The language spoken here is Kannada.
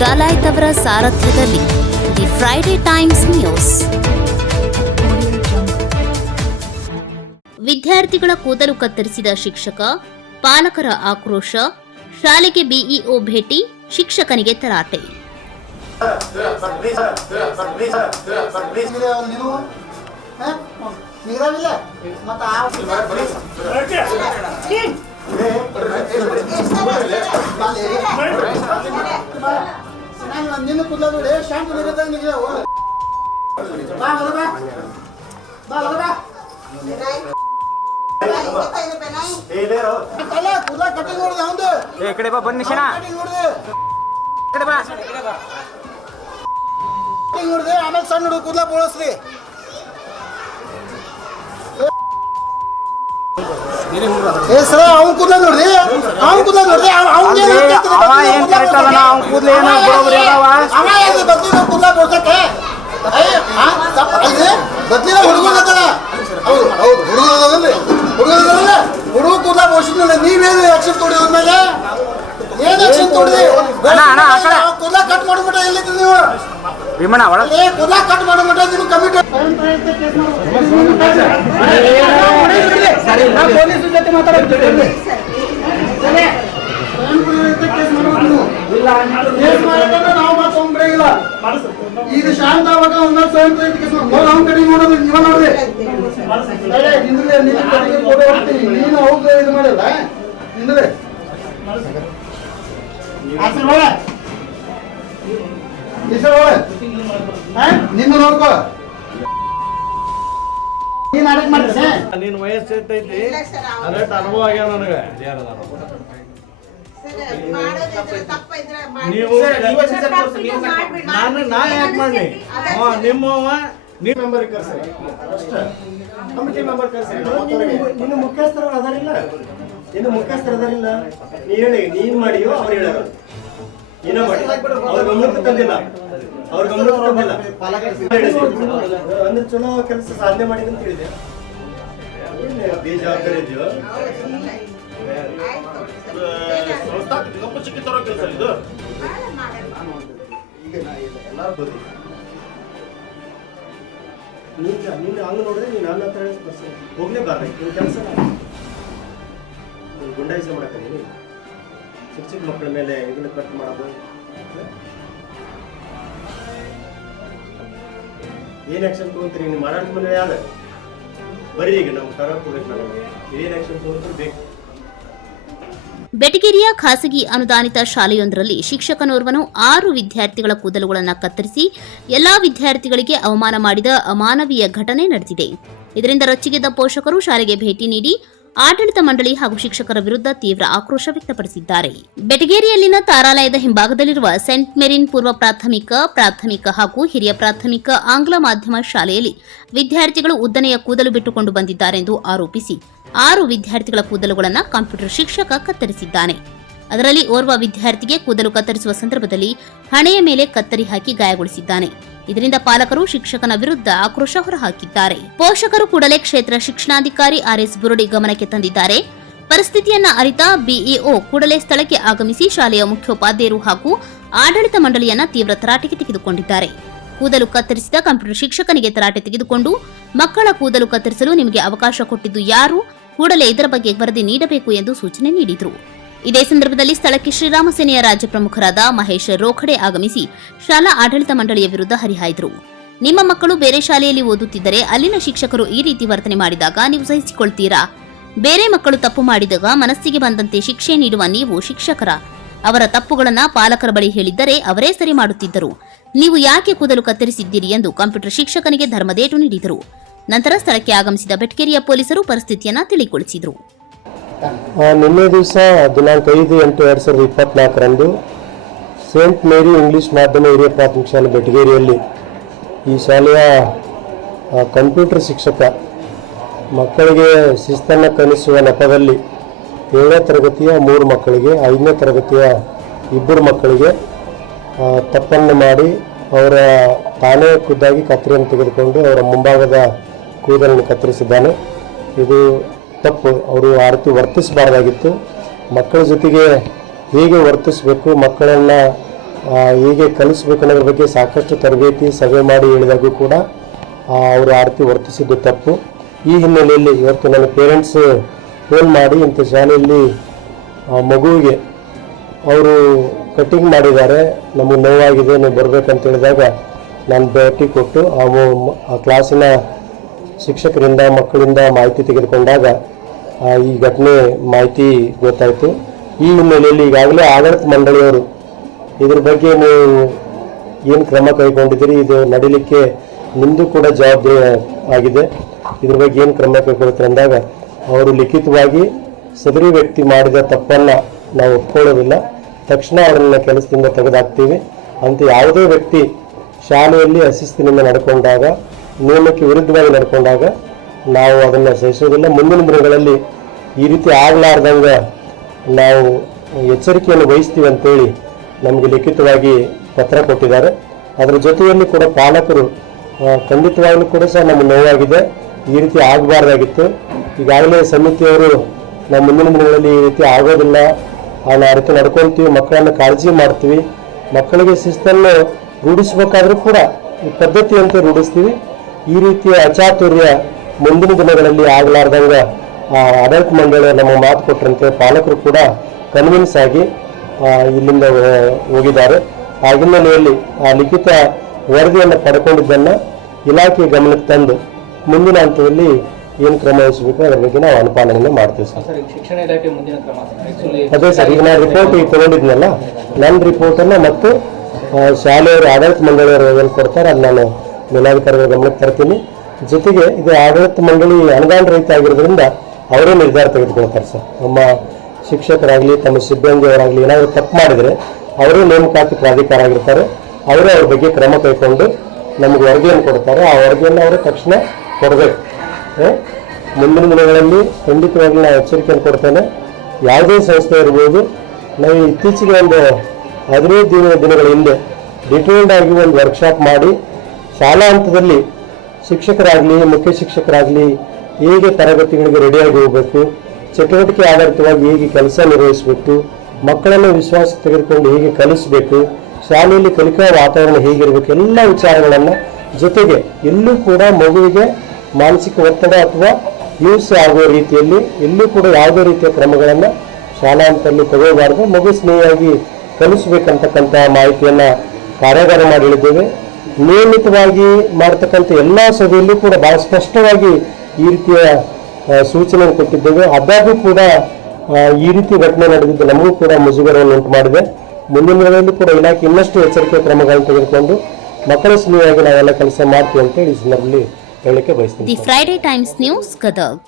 ಡಾಲಾಯ್ತ್ ಅವರ ಸಾರಥ್ಯದಲ್ಲಿ ದಿ ಫ್ರೈಡೆ ಟೈಮ್ಸ್ ನ್ಯೂಸ್. ವಿದ್ಯಾರ್ಥಿಗಳ ಕೂದಲು ಕತ್ತರಿಸಿದ ಶಿಕ್ಷಕ, ಪಾಲಕರ ಆಕ್ರೋಶ, ಶಾಲೆಗೆ ಬಿಇಒ ಭೇಟಿ, ಶಿಕ್ಷಕನಿಗೆ ತರಾಟೆ. ನಿನ್ನ ಕೂದಲ ನೋಡಿ ಶಾಂತಿ ಕೂದಲ ಕಟ್ಟಿಂಗ್ ನೋಡಿದೆ ಅವಂದು ಈ ಕಡೆ ಬಾ ಬನ್ನಿ ಶಣ ಕಡೆ ಬಾ ಕಟ್ಟಿಂಗ್ ನೋಡಿದೆ ಆಮೇಲೆ ಸಣ್ಣ ಹುಡುಗ ಕೂದಲ ಬೋಳಿಸ್ರಿ ಸರ ಅವ್ನ ಕೂದಲ ನೋಡ್ರಿ ಅವ್ನ ಕೂದಲ ನೋಡ್ರಿ ಕೂದಲ ಬೋಳ್ಸಕ್ಕೆ ಬದ್ಲಿನ ಹುಡುಗಲ್ಲ ಹೌದು ಹೌದು ಹುಡುಗ ಕೂದಲ ಬೋಳ್ಸಿದ್ನಲ್ಲ ನೀವೇನು ಆಕ್ಷನ್ ತೊಡಿ ಮೇಲೆ ಏನ್ ಆಕ್ಷನ್ ತೊಡಿದ್ರಿ ಕೂದಲ ಕಟ್ ಮಾಡ್ಬಿಟ್ಟ ಎಲ್ಲಿದ್ರಿ ನೀವು ವಿಮಣ ಒಳಗೆ ಕೂದಲ ಕಟ್ ಮಾಡ್ಬಿಟ್ಟ ನೀವು ಕಮಿಟಿ ನಾವು ಮಾತಾಡಂಗಿಲ್ಲ ಈಗ ಶಾಂತ ಆವಾಗ ಒಂದೊಂದು ಸ್ವಯಂ ಅವ್ನ ಕಡೆ ನೋಡೋದು ನೀವ ನೋಡ್ರಿ ನೀನು ಹೋಗ ಇದು ಮಾಡಿಲ್ಲ ನಿಂದ್ರೆ ನಿನ್ನ ನೋಡ್ಕೋ ನೀನ್ ನಾಟಕ ಮಾಡ್ರಿ ನೀನ್ ವಯಸ್ಸು ಎಷ್ಟೈತಿ ಅದಷ್ಟು ಅನುಭವ ಆಗ್ಯಾವ ನನಗೆ ನಾ ಯಾಕೆ ಮಾಡಿ ನಿಮ್ಮವ ಮೆಂಬರ್ ಕರ್ಸಿ ಕಮಿಟಿ ಮೆಂಬರ್ ಕರ್ಸಿ ನಿನ್ನ ಮುಖ್ಯಸ್ಥರು ಅದರಿಲ್ಲ ಇನ್ನು ಮುಖ್ಯಸ್ಥರು ಅದರಿಲ್ಲ ನೀ ಹೇಳಿ ನೀನ್ ಮಾಡಿಯೋ ಅವ್ರು ಹೇಳೋರು ಏನೋ ಮಾಡಿ ಅವ್ರ ಗಮನಕ್ಕೆ ತಂದಿಲ್ಲ ಅವ್ರ ಗಮನಕ್ಕೆ ತಂದಿಲ್ಲ ಅಂದ್ರೆ ಚಲೋ ಕೆಲಸ ಸಾಧನೆ ಮಾಡಿದ ಅಂತ ಹೇಳಿದೆ ಬೇಜವಾಬ್ದಾರಿ ಇದೆಯೋ ಈಗ ಎಲ್ಲಾರು ಬದ್ರಿ ನೀನು ಹಂಗ ನೋಡಿದ್ರೆ ನೀನು ನನ್ನ ಹತ್ರ ಹೋಗ್ಲೇಬಾರ್ದು ನಿನ್ನ ಕೆಲಸ ಗುಂಡಾಯಿಸ ಮಾಡಕ್ಕೀನಿ ಚಿಕ್ಕ ಮಕ್ಕಳ ಮೇಲೆ ಇದನ್ನ ಕಟ್ ಮಾಡೋದು ಏನ್ ಆಕ್ಷನ್ ತಗೊಂತೀರಿ ನೀವು ಮಾರಾಟ ಮೇಲೆ ಯಾವ್ದು ಬರೀ ಈಗ ನಾವು ಕರ ಕೊಡ್ಬೇಕು ನನಗೆ ಏನ್ ಆಕ್ಷನ್ ತಗೊಂತೀರಿ ಬೇಕು. ಬೆಟಗೇರಿಯ ಖಾಸಗಿ ಅನುದಾನಿತ ಶಾಲೆಯೊಂದರಲ್ಲಿ ಶಿಕ್ಷಕನೋರ್ವನು 6 ವಿದ್ಯಾರ್ಥಿಗಳ ಕೂದಲುಗಳನ್ನು ಕತ್ತರಿಸಿ ಎಲ್ಲಾ ವಿದ್ಯಾರ್ಥಿಗಳಿಗೆ ಅವಮಾನ ಮಾಡಿದ ಅಮಾನವೀಯ ಘಟನೆ ನಡೆದಿದೆ. ಇದರಿಂದ ರೊಚ್ಚಿಗೆದ್ದ ಪೋಷಕರು ಶಾಲೆಗೆ ಭೇಟಿ ನೀಡಿ ಆಡಳಿತ ಮಂಡಳಿ ಹಾಗೂ ಶಿಕ್ಷಕರ ವಿರುದ್ಧ ತೀವ್ರ ಆಕ್ರೋಶ ವ್ಯಕ್ತಪಡಿಸಿದ್ದಾರೆ. ಬೆಟಗೇರಿಯಲ್ಲಿನ ತಾರಾಲಯದ ಹಿಂಭಾಗದಲ್ಲಿರುವ ಸೆಂಟ್ ಮೆರಿನ್ ಪೂರ್ವ ಪ್ರಾಥಮಿಕ ಹಾಗೂ ಹಿರಿಯ ಪ್ರಾಥಮಿಕ ಆಂಗ್ಲ ಮಾಧ್ಯಮ ಶಾಲೆಯಲ್ಲಿ ವಿದ್ಯಾರ್ಥಿಗಳು ಉದ್ದನೆಯ ಕೂದಲು ಬಿಟ್ಟುಕೊಂಡು ಬಂದಿದ್ದಾರೆಂದು ಆರೋಪಿಸಿ 6 ವಿದ್ಯಾರ್ಥಿಗಳ ಕೂದಲುಗಳನ್ನು ಕಂಪ್ಯೂಟರ್ ಶಿಕ್ಷಕ ಕತ್ತರಿಸಿದ್ದಾನೆ. ಅದರಲ್ಲಿ ಓರ್ವ ವಿದ್ಯಾರ್ಥಿಗೆ ಕೂದಲು ಕತ್ತರಿಸುವ ಸಂದರ್ಭದಲ್ಲಿ ಹಣೆಯ ಮೇಲೆ ಕತ್ತರಿ ಹಾಕಿ ಗಾಯಗೊಳಿಸಿದ್ದಾನೆ. ಇದರಿಂದ ಪಾಲಕರು ಶಿಕ್ಷಕನ ವಿರುದ್ಧ ಆಕ್ರೋಶ ಹೊರಹಾಕಿದ್ದಾರೆ. ಪೋಷಕರು ಕೂಡಲೇ ಕ್ಷೇತ್ರ ಶಿಕ್ಷಣಾಧಿಕಾರಿ ಆರ್ಎಸ್ ಬುರುಡಿ ಗಮನಕ್ಕೆ ತಂದಿದ್ದಾರೆ. ಪರಿಸ್ಥಿತಿಯನ್ನ ಅರಿತ ಬಿಇಒ ಕೂಡಲೇ ಸ್ಥಳಕ್ಕೆ ಆಗಮಿಸಿ ಶಾಲೆಯ ಮುಖ್ಯೋಪಾಧ್ಯಾಯರು ಹಾಗೂ ಆಡಳಿತ ಮಂಡಳಿಯನ್ನ ತೀವ್ರ ತರಾಟೆಗೆ ತೆಗೆದುಕೊಂಡಿದ್ದಾರೆ. ಕೂದಲು ಕತ್ತರಿಸಿದ ಕಂಪ್ಯೂಟರ್ ಶಿಕ್ಷಕನಿಗೆ ತರಾಟೆ ತೆಗೆದುಕೊಂಡು ಮಕ್ಕಳ ಕೂದಲು ಕತ್ತರಿಸಲು ನಿಮಗೆ ಅವಕಾಶ ಕೊಟ್ಟಿದ್ದು ಯಾರು? ಕೂಡಲೇ ಇದರ ಬಗ್ಗೆ ವರದಿ ನೀಡಬೇಕು ಎಂದು ಸೂಚನೆ ನೀಡಿದರು. ಇದೇ ಸಂದರ್ಭದಲ್ಲಿ ಸ್ಥಳಕ್ಕೆ ಶ್ರೀರಾಮ ಸೇನೆಯ ರಾಜ್ಯ ಪ್ರಮುಖರಾದ ಮಹೇಶ್ ರೋಖಡೆ ಆಗಮಿಸಿ ಶಾಲಾ ಆಡಳಿತ ಮಂಡಳಿಯ ವಿರುದ್ಧ ಹರಿಹಾಯ್ದರು. ನಿಮ್ಮ ಮಕ್ಕಳು ಬೇರೆ ಶಾಲೆಯಲ್ಲಿ ಓದುತ್ತಿದ್ದರೆ ಅಲ್ಲಿನ ಶಿಕ್ಷಕರು ಈ ರೀತಿ ವರ್ತನೆ ಮಾಡಿದಾಗ ನೀವು ಸಹಿಸಿಕೊಳ್ತೀರಾ? ಬೇರೆ ಮಕ್ಕಳು ತಪ್ಪು ಮಾಡಿದಾಗ ಮನಸ್ಸಿಗೆ ಬಂದಂತೆ ಶಿಕ್ಷೆ ನೀಡುವ ನೀವು ಶಿಕ್ಷಕರ? ಅವರ ತಪ್ಪುಗಳನ್ನು ಪಾಲಕರ ಬಳಿ ಹೇಳಿದ್ದರೆ ಅವರೇ ಸರಿ ಮಾಡುತ್ತಿದ್ದರು. ನೀವು ಯಾಕೆ ಕೂದಲು ಕತ್ತರಿಸಿದ್ದೀರಿ ಎಂದು ಕಂಪ್ಯೂಟರ್ ಶಿಕ್ಷಕನಿಗೆ ಧರ್ಮದೇಟು ನೀಡಿದರು. ನಂತರ ಸ್ಥಳಕ್ಕೆ ಆಗಮಿಸಿದ ಬೆಟಗೇರಿಯ ಪೊಲೀಸರು ಪರಿಸ್ಥಿತಿಯನ್ನು ತಿಳಿಗೊಳಿಸಿದರು. ನಿನ್ನೆ ದಿವಸ ದಿನಾಂಕ 5/8/2024ರಂದು ಸೇಂಟ್ ಮೇರಿ ಇಂಗ್ಲಿಷ್ ಮಾಧ್ಯಮ ಹಿರಿಯ ಪ್ರಾಥಮಿಕ ಶಾಲೆ ಬೆಟಗೇರಿಯಲ್ಲಿ ಈ ಶಾಲೆಯ ಕಂಪ್ಯೂಟರ್ ಶಿಕ್ಷಕ ಮಕ್ಕಳಿಗೆ ಶಿಸ್ತನ್ನು ಕಲಿಸುವ ನೆಪದಲ್ಲಿ 7ನೇ ತರಗತಿಯ 3 ಮಕ್ಕಳಿಗೆ 5ನೇ ತರಗತಿಯ 2 ಮಕ್ಕಳಿಗೆ ತಪ್ಪನ್ನು ಮಾಡಿ ಅವರ ತಾನೇ ಖುದ್ದಾಗಿ ಕತ್ತರಿಯನ್ನು ತೆಗೆದುಕೊಂಡು ಅವರ ಮುಂಭಾಗದ ಕೂದಲನ್ನು ಕತ್ತರಿಸಿದ್ದಾನೆ. ಇದು ತಪ್ಪು. ಅವರು ಆ ರೀತಿ ವರ್ತಿಸಬಾರ್ದಾಗಿತ್ತು. ಮಕ್ಕಳ ಜೊತೆಗೆ ಹೇಗೆ ವರ್ತಿಸಬೇಕು, ಮಕ್ಕಳನ್ನು ಹೇಗೆ ಕಲಿಸ್ಬೇಕು ಅನ್ನೋದ್ರ ಬಗ್ಗೆ ಸಾಕಷ್ಟು ತರಬೇತಿ ಸಭೆ ಮಾಡಿ ಹೇಳಿದಾಗೂ ಕೂಡ ಅವರು ಆ ರೀತಿ ವರ್ತಿಸಿದ್ದು ತಪ್ಪು. ಈ ಹಿನ್ನೆಲೆಯಲ್ಲಿ ಇವತ್ತು ನನ್ನ ಪೇರೆಂಟ್ಸ್ ಫೋನ್ ಮಾಡಿ ಇಂಥ ಶಾಲೆಯಲ್ಲಿ ಮಗುವಿಗೆ ಅವರು ಕಟ್ಟಿಂಗ್ ಮಾಡಿದ್ದಾರೆ, ನಮಗೆ ನೋವಾಗಿದೆ, ನೀವು ಬರಬೇಕಂತ ಹೇಳಿದಾಗ ನಾನು ಭೇಟಿ ಕೊಟ್ಟು ಆ ಕ್ಲಾಸಿನ ಶಿಕ್ಷಕರಿಂದ ಮಕ್ಕಳಿಂದ ಮಾಹಿತಿ ತೆಗೆದುಕೊಂಡಾಗ ಈ ಘಟನೆ ಮಾಹಿತಿ ಗೊತ್ತಾಯಿತು. ಈ ಹಿನ್ನೆಲೆಯಲ್ಲಿ ಈಗಾಗಲೇ ಆಡಳಿತ ಮಂಡಳಿಯವರು ಇದ್ರ ಬಗ್ಗೆ ನೀವು ಏನು ಕ್ರಮ ಕೈಗೊಂಡಿದ್ದೀರಿ, ಇದು ನಡೀಲಿಕ್ಕೆ ನಿಮ್ಮದು ಕೂಡ ಜವಾಬ್ದಾರಿ ಆಗಿದೆ, ಇದ್ರ ಬಗ್ಗೆ ಏನು ಕ್ರಮ ಕೈಗೊಳ್ತಾರೆ ಅಂದಾಗ ಅವರು ಲಿಖಿತವಾಗಿ ಸದರಿ ವ್ಯಕ್ತಿ ಮಾಡಿದ ತಪ್ಪನ್ನು ನಾವು ಒಪ್ಕೊಳ್ಳೋದಿಲ್ಲ, ತಕ್ಷಣ ಅವರನ್ನು ಕೆಲಸದಿಂದ ತೆಗೆದುಹಾಕ್ತೀವಿ ಅಂತ ಯಾವುದೇ ವ್ಯಕ್ತಿ ಶಾಲೆಯಲ್ಲಿ ಅಶಿಸ್ತಿನಿಂದ ನಡ್ಕೊಂಡಾಗ, ನಿಯಮಕ್ಕೆ ವಿರುದ್ಧವಾಗಿ ನಡ್ಕೊಂಡಾಗ ನಾವು ಅದನ್ನು ಸಹಿಸೋದಿಲ್ಲ. ಮುಂದಿನ ದಿನಗಳಲ್ಲಿ ಈ ರೀತಿ ಆಗಲಾರ್ದಂಗೆ ನಾವು ಎಚ್ಚರಿಕೆಯನ್ನು ವಹಿಸ್ತೀವಿ ಅಂತೇಳಿ ನಮಗೆ ಲಿಖಿತವಾಗಿ ಪತ್ರ ಕೊಟ್ಟಿದ್ದಾರೆ. ಅದರ ಜೊತೆಯಲ್ಲಿ ಕೂಡ ಪಾಲಕರು ಖಂಡಿತವಾಗಲೂ ಕೂಡ ಸಹ ನಮಗೆ ನೋವಾಗಿದೆ, ಈ ರೀತಿ ಆಗಬಾರ್ದಾಗಿತ್ತು. ಈಗಾಗಲೇ ಸಮಿತಿಯವರು ನಾವು ಮುಂದಿನ ದಿನಗಳಲ್ಲಿ ಈ ರೀತಿ ಆಗೋದಿಲ್ಲ, ಆ ರೀತಿ ನಡ್ಕೊಳ್ತೀವಿ, ಮಕ್ಕಳನ್ನು ಕಾಳಜಿ ಮಾಡ್ತೀವಿ, ಮಕ್ಕಳಿಗೆ ಶಿಸ್ತನ್ನು ರೂಢಿಸಬೇಕಾದ್ರೂ ಕೂಡ ಈ ಪದ್ಧತಿಯಂತೆ ರೂಢಿಸ್ತೀವಿ. ಈ ರೀತಿಯ ಅಚಾತುರ್ಯ ಮುಂದಿನ ದಿನಗಳಲ್ಲಿ ಆಗಲಾರ್ದಂಗೆ ಆಡಳಿತ ಮಂಡಳಿ ನಮಗೆ ಮಾತು ಕೊಟ್ಟರಂತೆ ಪಾಲಕರು ಕೂಡ ಕನ್ವಿನ್ಸ್ ಆಗಿ ಇಲ್ಲಿಂದ ಹೋಗಿದ್ದಾರೆ. ಆ ಹಿನ್ನೆಲೆಯಲ್ಲಿ ಆ ಲಿಖಿತ ವರದಿಯನ್ನು ಪಡ್ಕೊಂಡಿದ್ದನ್ನು ಇಲಾಖೆಯ ಗಮನಕ್ಕೆ ತಂದು ಮುಂದಿನ ಹಂತದಲ್ಲಿ ಏನು ಕ್ರಮ ವಹಿಸಬೇಕು ಅದರ ಬಗ್ಗೆ ನಾವು ಅನುಪಾಲನೆ ಮಾಡ್ತೀವಿ ಸರ್. ಶಿಕ್ಷಣ ಇಲಾಖೆ ಮುಂದಿನ ಕ್ರಮ ಅದೇ ಸರ್, ಈಗ ನಾನು ರಿಪೋರ್ಟ್ ಈಗ ತಗೊಂಡಿದ್ನಲ್ಲ, ನನ್ನ ರಿಪೋರ್ಟನ್ನು ಮತ್ತು ಶಾಲೆಯವರು ಆಡಳಿತ ಮಂಡಳಿಯವರು ಏನು ಕೊಡ್ತಾರೆ ಅದು ನಾನು ಮೇಲಾಧಿಕಾರಿಗಳ ಗಮನಕ್ಕೆ ತರ್ತೀನಿ. ಜೊತೆಗೆ ಇದು ಆಡಳಿತ ಮಂಡಳಿ ಅನುದಾನ ರಹಿತ ಆಗಿರೋದ್ರಿಂದ ಅವರೇ ನಿರ್ಧಾರ ತೆಗೆದುಕೊಳ್ತಾರೆ ಸರ್. ನಮ್ಮ ಶಿಕ್ಷಕರಾಗಲಿ ತಮ್ಮ ಸಿಬ್ಬಂದಿಯವರಾಗಲಿ ಏನಾದರೂ ತಪ್ಪು ಮಾಡಿದರೆ ಅವರೇ ನೇಮಕಾತಿ ಪ್ರಾಧಿಕಾರ ಆಗಿರ್ತಾರೆ, ಅವರೇ ಅವ್ರ ಬಗ್ಗೆ ಕ್ರಮ ಕೈಗೊಂಡು ನಮಗೆ ವರದಿಯನ್ನು ಕೊಡ್ತಾರೆ. ಆ ವರದಿಯನ್ನು ಅವರು ತಕ್ಷಣ ಕೊಡಬೇಕು. ಮುಂದಿನ ದಿನಗಳಲ್ಲಿ ಖಂಡಿತವಾಗ್ಲೂ ನಾನು ಎಚ್ಚರಿಕೆಯನ್ನು ಕೊಡ್ತೇನೆ. ಯಾವುದೇ ಸಂಸ್ಥೆ ಇರ್ಬೋದು, ನಾವು ಇತ್ತೀಚೆಗೆ ಒಂದು 15 ದಿನಗಳ ಹಿಂದೆ ಡಿಟೇಲ್ಡ್ ಆಗಿ ಒಂದು ವರ್ಕ್ಶಾಪ್ ಮಾಡಿ ಶಾಲಾ ಹಂತದಲ್ಲಿ ಶಿಕ್ಷಕರಾಗಲಿ ಮುಖ್ಯ ಶಿಕ್ಷಕರಾಗಲಿ ಹೇಗೆ ತರಗತಿಗಳಿಗೆ ರೆಡಿಯಾಗಿ ಹೋಗಬೇಕು, ಚಟುವಟಿಕೆ ಆಧಾರಿತವಾಗಿ ಹೇಗೆ ಕೆಲಸ ನಿರ್ವಹಿಸಬೇಕು, ಮಕ್ಕಳನ್ನು ವಿಶ್ವಾಸ ತೆಗೆದುಕೊಂಡು ಹೇಗೆ ಕಲಿಸಬೇಕು, ಶಾಲೆಯಲ್ಲಿ ಕಲಿಕಾ ವಾತಾವರಣ ಹೇಗಿರಬೇಕು, ಎಲ್ಲ ವಿಚಾರಗಳನ್ನು ಜೊತೆಗೆ ಎಲ್ಲೂ ಕೂಡ ಮಗುವಿಗೆ ಮಾನಸಿಕ ಒತ್ತಡ ಅಥವಾ ಹಿಂಸೆ ಆಗುವ ರೀತಿಯಲ್ಲಿ ಎಲ್ಲೂ ಕೂಡ ಯಾವುದೇ ರೀತಿಯ ಕ್ರಮಗಳನ್ನು ಶಾಲಾ ಹಂತದಲ್ಲಿ ತಗೋಬಾರ್ದು, ಮಗು ಸ್ನೇಹಿಯಾಗಿ ಕಲಿಸಬೇಕಂತಕ್ಕಂಥ ಮಾಹಿತಿಯನ್ನು ಕಾರ್ಯಾಗಾರ ಮಾಡಿ ಹೇಳಿದ್ದೇವೆ. ನಿಯಮಿತವಾಗಿ ಮಾಡತಕ್ಕಂಥ ಎಲ್ಲ ಸಭೆಯಲ್ಲೂ ಕೂಡ ಬಹಳ ಸ್ಪಷ್ಟವಾಗಿ ಈ ರೀತಿಯ ಸೂಚನೆ ಕೊಟ್ಟಿದ್ದೇವೆ. ಆದಾಗ್ಯೂ ಕೂಡ ಈ ರೀತಿ ಘಟನೆ ನಡೆದಿದ್ದು ನಮಗೂ ಕೂಡ ಮುಜುಗರವನ್ನು ಉಂಟು ಮಾಡಿದೆ. ಮುಂದಿನ ದಿನಗಳಲ್ಲಿ ಕೂಡ ಇಲಾಖೆ ಇನ್ನಷ್ಟು ಎಚ್ಚರಿಕೆ ಕ್ರಮಗಳನ್ನು ತೆಗೆದುಕೊಂಡು ಮಕ್ಕಳ ಸ್ನೇಹಿಯಾಗಿ ನಾವೆಲ್ಲ ಕೆಲಸ ಮಾಡ್ತೀವಿ ಅಂತೇಳಿ ಈ ಸಂದರ್ಭದಲ್ಲಿ ಹೇಳಲಿಕ್ಕೆ ಬಯಸ್ತೀನಿ. The Friday times news Gadag.